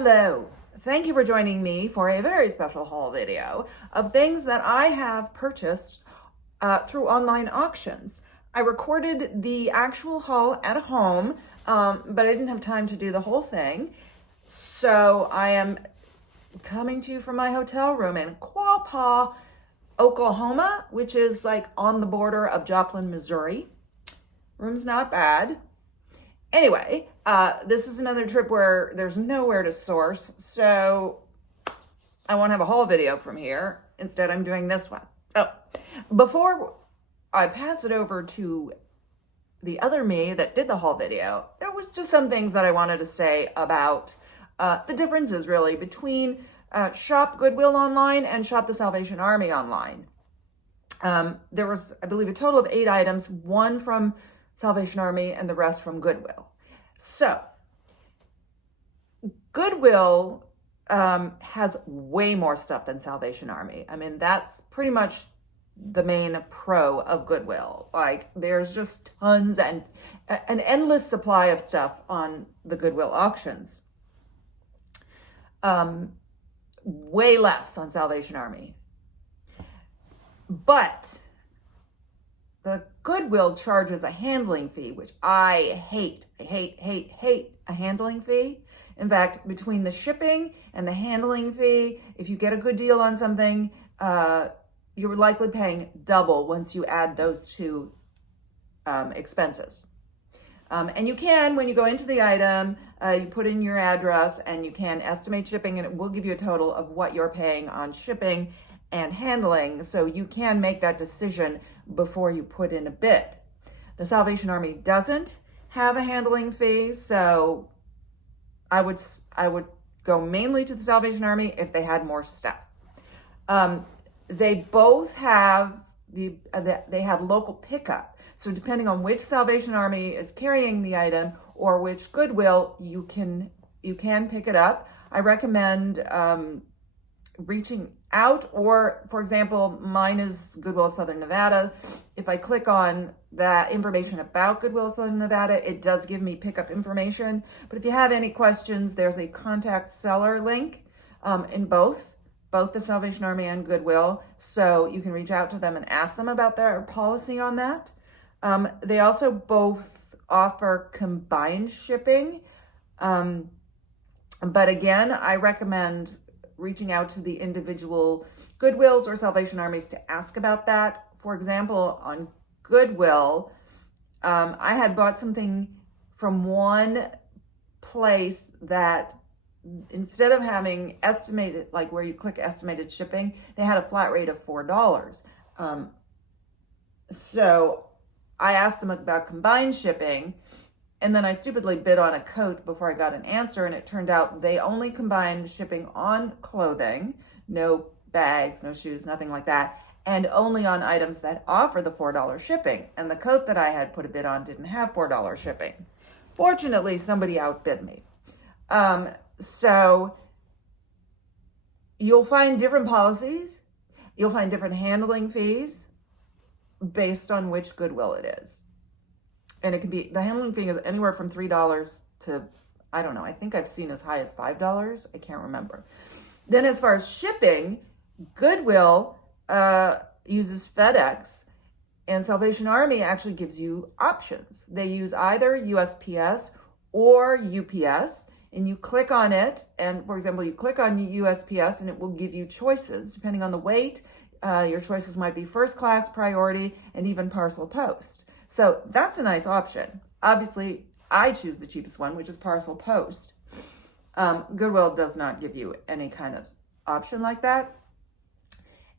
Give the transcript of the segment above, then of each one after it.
Hello, thank you for joining me for a very special haul video of things that I have purchased through online auctions. I recorded the actual haul at home, but I didn't have time to do the whole thing. So I am coming to you from my hotel room in Quapaw, Oklahoma, which is like on the border of Joplin, Missouri. Room's not bad. Anyway, this is another trip where there's nowhere to source, so I won't have a haul video from here. Instead, I'm doing this one. Oh, before I pass it over to the other me that did the haul video, there was just some things that I wanted to say about the differences, really, between Shop Goodwill online and Shop the Salvation Army online. There was, I believe, a total of 8 items, 1 from Salvation Army and the rest from Goodwill. So Goodwill has way more stuff than Salvation Army. I mean, that's pretty much the main pro of Goodwill. Like, there's just tons and an endless supply of stuff on the Goodwill auctions. Way less on Salvation Army. But the Goodwill charges a handling fee, which I hate. I hate a handling fee. In fact, between the shipping and the handling fee, if you get a good deal on something, you're likely paying double once you add those two expenses. And you can, when you go into the item, you put in your address and you can estimate shipping, and it will give you a total of what you're paying on shipping and handling, so you can make that decision before you put in a bid. The Salvation Army doesn't have a handling fee, so I would go mainly to the Salvation Army if they had more stuff. They both have they have local pickup, so depending on which Salvation Army is carrying the item or which Goodwill, you can pick it up. I recommend reaching out, or for example, mine is Goodwill of Southern Nevada. If I click on that information about Goodwill of Southern Nevada, it does give me pickup information. But if you have any questions, there's a contact seller link in both the Salvation Army and Goodwill, so you can reach out to them and ask them about their policy on that. They also both offer combined shipping, but again, I recommend reaching out to the individual Goodwills or Salvation Armies to ask about that. For example, on Goodwill, I had bought something from one place that instead of having estimated, like where you click estimated shipping, they had a flat rate of $4. So I asked them about combined shipping, and then I stupidly bid on a coat before I got an answer, and it turned out they only combined shipping on clothing, no bags, no shoes, nothing like that, and only on items that offer the $4 shipping. And the coat that I had put a bid on didn't have $4 shipping. Fortunately, somebody outbid me. So you'll find different policies. You'll find different handling fees based on which Goodwill it is. And it can be, the handling fee is anywhere from $3 to, I don't know, I think I've seen as high as $5. I can't remember. Then as far as shipping, Goodwill uses FedEx, and Salvation Army actually gives you options. They use either USPS or UPS, and you click on it, and for example, you click on USPS and it will give you choices depending on the weight. Your choices might be first class, priority, and even parcel post. So that's a nice option. Obviously, I choose the cheapest one, which is parcel post. Goodwill does not give you any kind of option like that.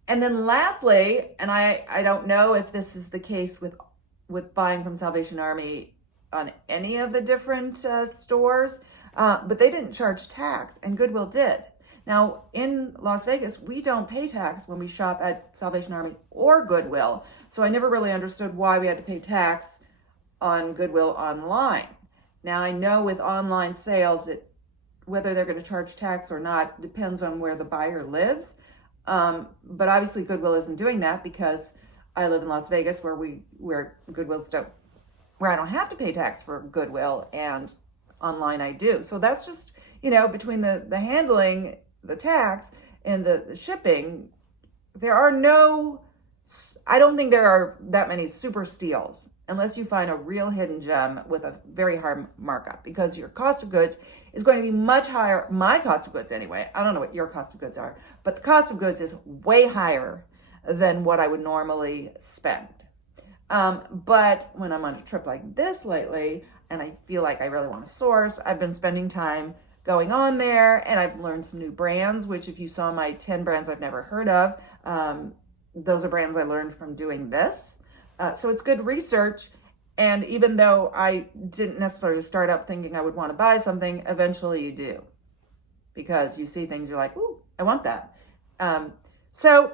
And then lastly, and I don't know if this is the case with buying from Salvation Army on any of the different stores, but they didn't charge tax, and Goodwill did. Now, in Las Vegas, we don't pay tax when we shop at Salvation Army or Goodwill, so I never really understood why we had to pay tax on Goodwill online. Now, I know with online sales, whether they're going to charge tax or not depends on where the buyer lives, but obviously Goodwill isn't doing that because I live in Las Vegas where Goodwills don't, where I don't have to pay tax for Goodwill, and online I do. So that's just, you know, between the handling, the tax, and the shipping, I don't think there are that many super steals unless you find a real hidden gem with a very hard markup, because your cost of goods is going to be much higher. My cost of goods anyway, I don't know what your cost of goods are, but the cost of goods is way higher than what I would normally spend. But when I'm on a trip like this lately, and I feel like I really want to source, I've been spending time going on there, and I've learned some new brands, which if you saw my 10 brands I've never heard of, those are brands I learned from doing this. So it's good research. And even though I didn't necessarily start up thinking I would want to buy something, eventually you do. Because you see things, you're like, ooh, I want that. So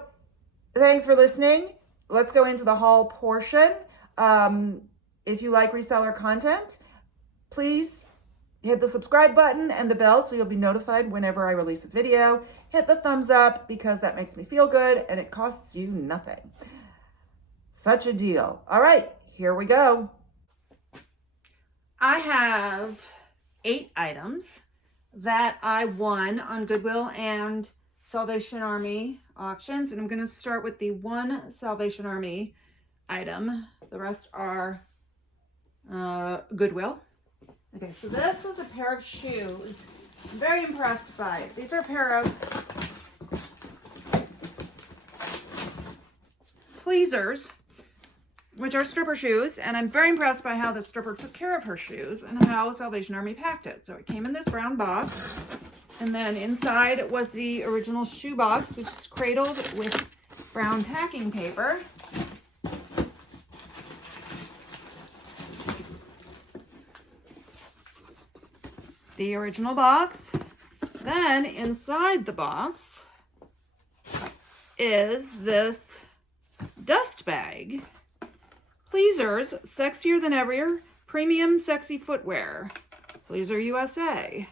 thanks for listening. Let's go into the haul portion. If you like reseller content, please hit the subscribe button and the bell so you'll be notified whenever I release a video. Hit the thumbs up because that makes me feel good and it costs you nothing. Such a deal. All right, here we go. I have 8 items that I won on Goodwill and Salvation Army auctions, and I'm going to start with the one Salvation Army item. The rest are Goodwill. Okay, so this was a pair of shoes. I'm very impressed by it. These are a pair of pleasers, which are stripper shoes, and I'm very impressed by how the stripper took care of her shoes and how Salvation Army packed it. So it came in this brown box, and then inside was the original shoe box, which is cradled with brown packing paper. The original box. Then inside the box is this dust bag. Pleasers, sexier than ever, premium sexy footwear. Pleaser USA.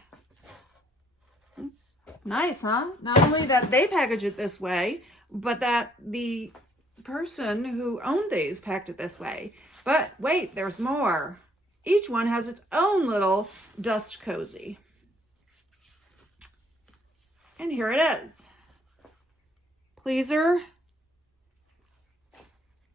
Nice, huh? Not only that they package it this way, but that the person who owned these packed it this way. But wait, there's more. Each one has its own little dust cozy. And here it is. Pleaser.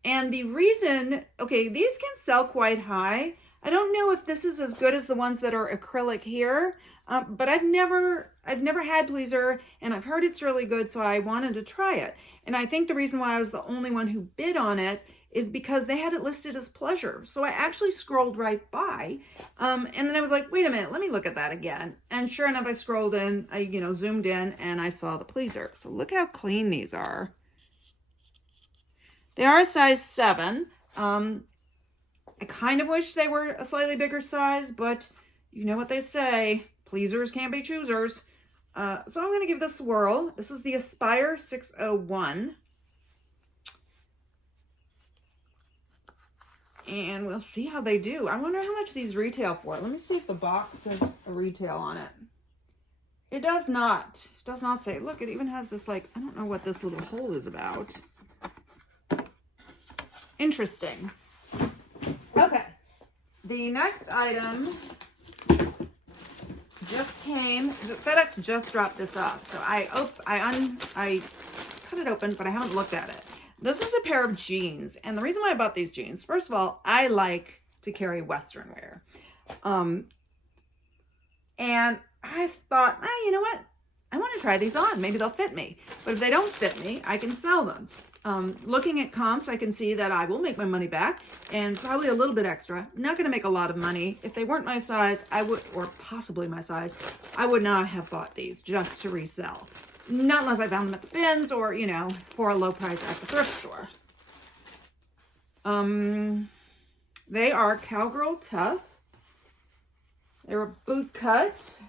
And the reason, okay, these can sell quite high. I don't know if this is as good as the ones that are acrylic here, but I've never had Pleaser, and I've heard it's really good, so I wanted to try it. And I think the reason why I was the only one who bid on it is because they had it listed as pleasure. So I actually scrolled right by, and then I was like, wait a minute, let me look at that again. And sure enough, I scrolled in, I zoomed in, and I saw the Pleaser. So look how clean these are. They are a size 7. I kind of wish they were a slightly bigger size, but you know what they say, pleasers can't be choosers. So I'm going to give this a whirl. This is the Aspire 601. And we'll see how they do. I wonder how much these retail for. Let me see if the box says a retail on it. It does not. It does not say. Look, it even has this, like, I don't know what this little hole is about. Interesting. Okay. The next item just came. FedEx just dropped this off. So I cut it open, but I haven't looked at it. This is a pair of jeans, and the reason why I bought these jeans, first of all, I like to carry Western wear. And I thought, you know what? I want to try these on. Maybe they'll fit me. But if they don't fit me, I can sell them. Looking at comps, I can see that I will make my money back and probably a little bit extra. I'm not going to make a lot of money. If they weren't my size, I would, or possibly my size, I would not have bought these just to resell. Not unless I found them at the bins or, for a low price at the thrift store. They are Cowgirl Tough. They're a boot cut,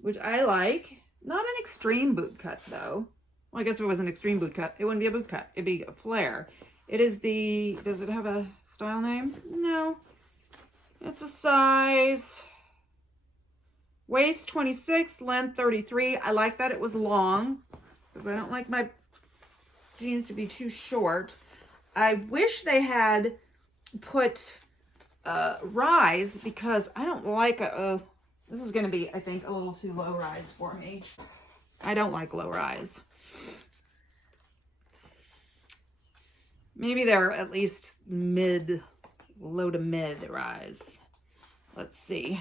which I like. Not an extreme boot cut, though. Well, I guess if it was an extreme boot cut, it wouldn't be a boot cut. It'd be a flare. It is the, does it have a style name? No. It's a size, waist 26, length 33. I like that it was long because I don't like my jeans to be too short. I wish they had put rise because I don't like this is going to be, I think, a little too low rise for me. I don't like low rise. Maybe they're at least low to mid rise. Let's see.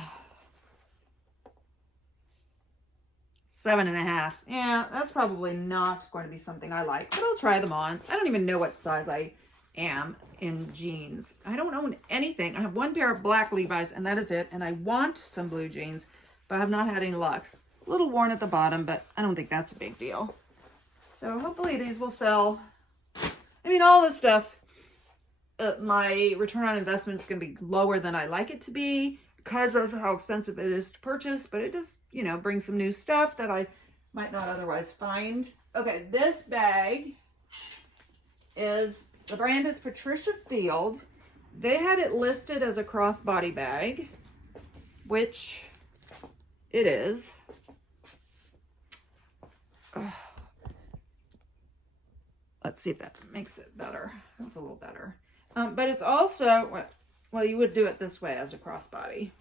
7.5. Yeah, that's probably not going to be something I like, but I'll try them on. I don't even know what size I am in jeans. I don't own anything. I have one pair of black Levi's and that is it. And I want some blue jeans, but I have not had any luck. A little worn at the bottom, but I don't think that's a big deal. So hopefully these will sell. I mean, all this stuff, my return on investment is going to be lower than I like it to be because of how expensive it is to purchase, but it just, you know, brings some new stuff that I might not otherwise find. Okay, this bag is, the brand is Patricia Field. They had it listed as a crossbody bag, which it is. Let's see if that makes it better. That's a little better. But it's also, well, you would do it this way as a crossbody.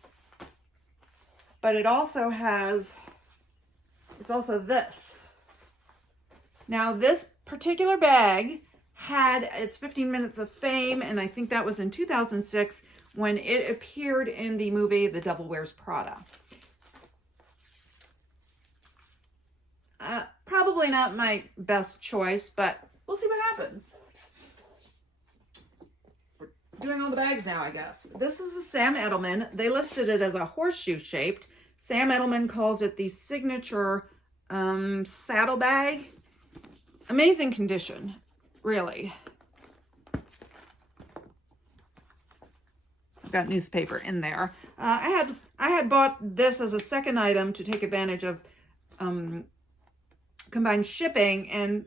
But it also has, it's also this. Now, this particular bag had its 15 minutes of fame, and I think that was in 2006 when it appeared in the movie The Devil Wears Prada. Probably not my best choice, but we'll see what happens. We're doing all the bags now, I guess. This is a Sam Edelman. They listed it as a horseshoe shaped. Sam Edelman calls it the signature saddle bag. Amazing condition, really. I've got newspaper in there. I had bought this as a second item to take advantage of combined shipping, and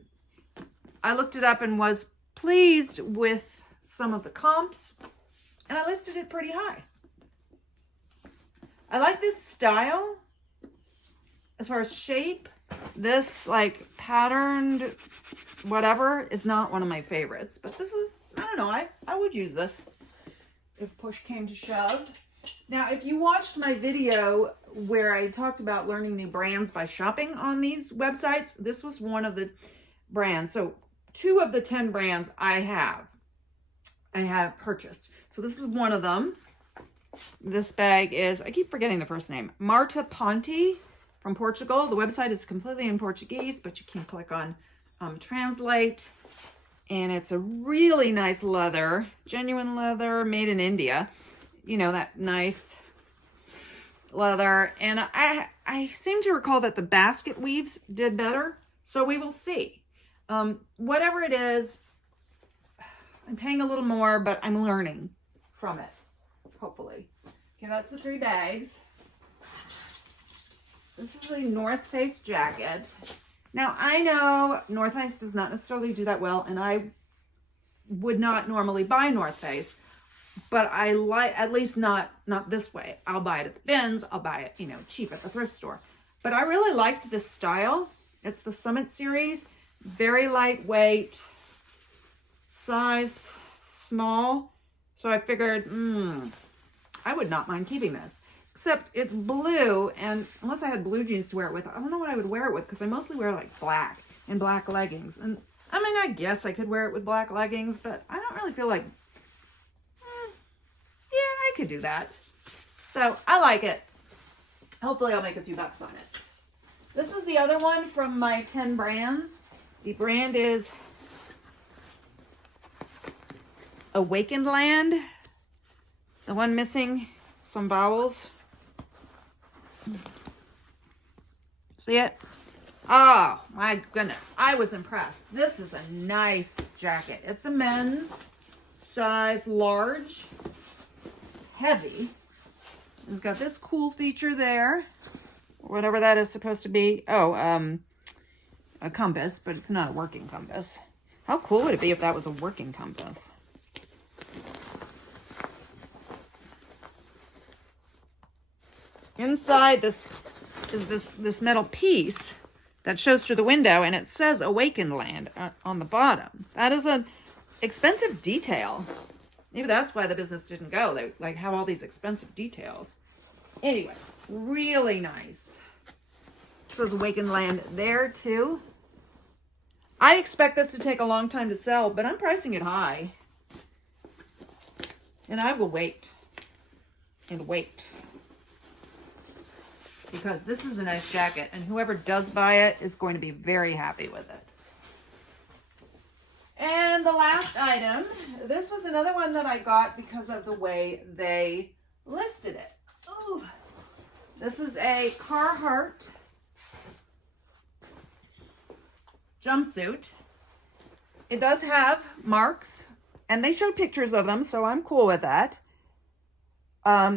I looked it up and was pleased with some of the comps, and I listed it pretty high. I like this style as far as shape. This like patterned whatever is not one of my favorites, but this is, I don't know, I would use this if push came to shove. Now, if you watched my video where I talked about learning new brands by shopping on these websites, this was one of the brands. So 2 of the 10 brands I have purchased. So this is one of them. This bag is, I keep forgetting the first name, Marta Ponte from Portugal. The website is completely in Portuguese, but you can click on translate. And it's a really nice leather, genuine leather, made in India. You know, that nice leather. And I seem to recall that the basket weaves did better. So we will see. Whatever it is, I'm paying a little more, but I'm learning from it, hopefully. Okay, that's the 3 bags. This is a North Face jacket. Now, I know North Face does not necessarily do that well, and I would not normally buy North Face, but I like, at least not this way. I'll buy it at the bins. I'll buy it, you know, cheap at the thrift store. But I really liked this style. It's the Summit series. Very lightweight. Size small. So I figured, I would not mind keeping this. Except it's blue, and unless I had blue jeans to wear it with, I don't know what I would wear it with, because I mostly wear like black and black leggings. And I mean, I guess I could wear it with black leggings, but I don't really feel like, yeah, I could do that. So I like it. Hopefully I'll make a few bucks on it. This is the other one from my 10 brands. The brand is Awakened Land. The one missing some vowels. See it? Oh my goodness, I was impressed. This is a nice jacket. It's a men's size large. It's heavy. It's got this cool feature there, whatever that is supposed to be. Oh, a compass, but it's not a working compass. How cool would it be if that was a working compass? Inside this is this metal piece that shows through the window, and it says Awakened Land on the bottom. That is an expensive detail. Maybe that's why the business didn't go. They like have all these expensive details. Anyway, really nice. This is Awakened Land there too. I expect this to take a long time to sell, but I'm pricing it high. And I will wait and wait. Because this is a nice jacket, and whoever does buy it is going to be very happy with it. And the last item, this was another one that I got because of the way they listed it. Ooh. This is a Carhartt jumpsuit. It does have marks, and they showed pictures of them, so I'm cool with that.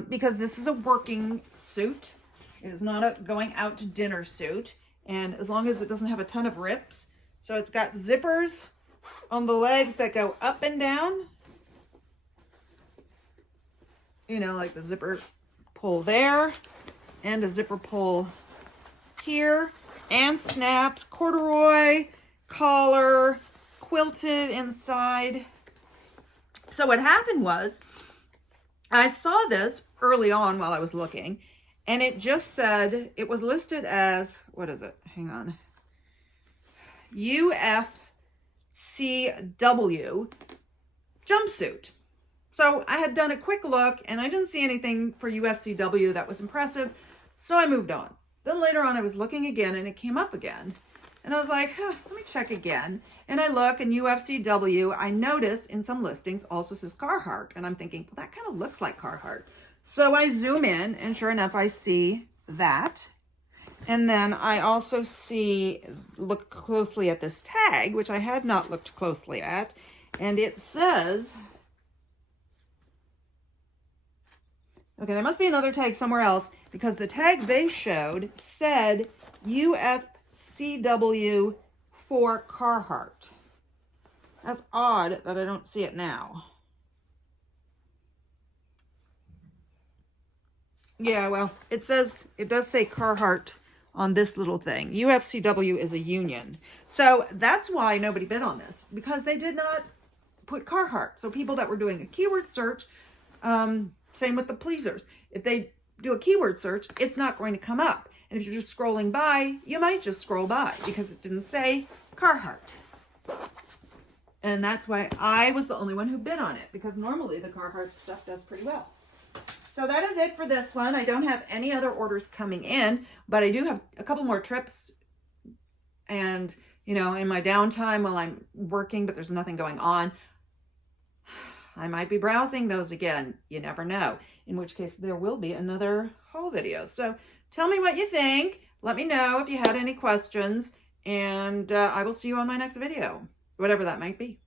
Because this is a working suit. It is not a going out to dinner suit. And as long as it doesn't have a ton of rips. So it's got zippers on the legs that go up and down. You know, like the zipper pull there. And a zipper pull here. And snapped. Corduroy. Collar. Quilted inside. So what happened was, I saw this early on while I was looking. And it just said, it was listed as, what is it? Hang on. UFCW jumpsuit. So I had done a quick look and I didn't see anything for UFCW that was impressive. So I moved on. Then later on I was looking again and it came up again. And I was like, let me check again. And I look, and UFCW, I notice in some listings also says Carhartt. And I'm thinking, well, that kind of looks like Carhartt. So I zoom in, and sure enough, I see that. And then I also look closely at this tag, which I had not looked closely at. And it says, okay, there must be another tag somewhere else, because the tag they showed said UFCW for Carhartt. That's odd that I don't see it now. Yeah, well, it does say Carhartt on this little thing. UFCW is a union. So that's why nobody bid on this, because they did not put Carhartt. So people that were doing a keyword search, same with the pleasers. If they do a keyword search, it's not going to come up. And if you're just scrolling by, you might just scroll by because it didn't say Carhartt. And that's why I was the only one who bid on it, because normally the Carhartt stuff does pretty well. So that is it for this one. I don't have any other orders coming in, but I do have a couple more trips. And, you know, in my downtime while I'm working, but there's nothing going on, I might be browsing those again. You never know. In which case there will be another haul video. So tell me what you think. Let me know if you had any questions. And I will see you on my next video, whatever that might be.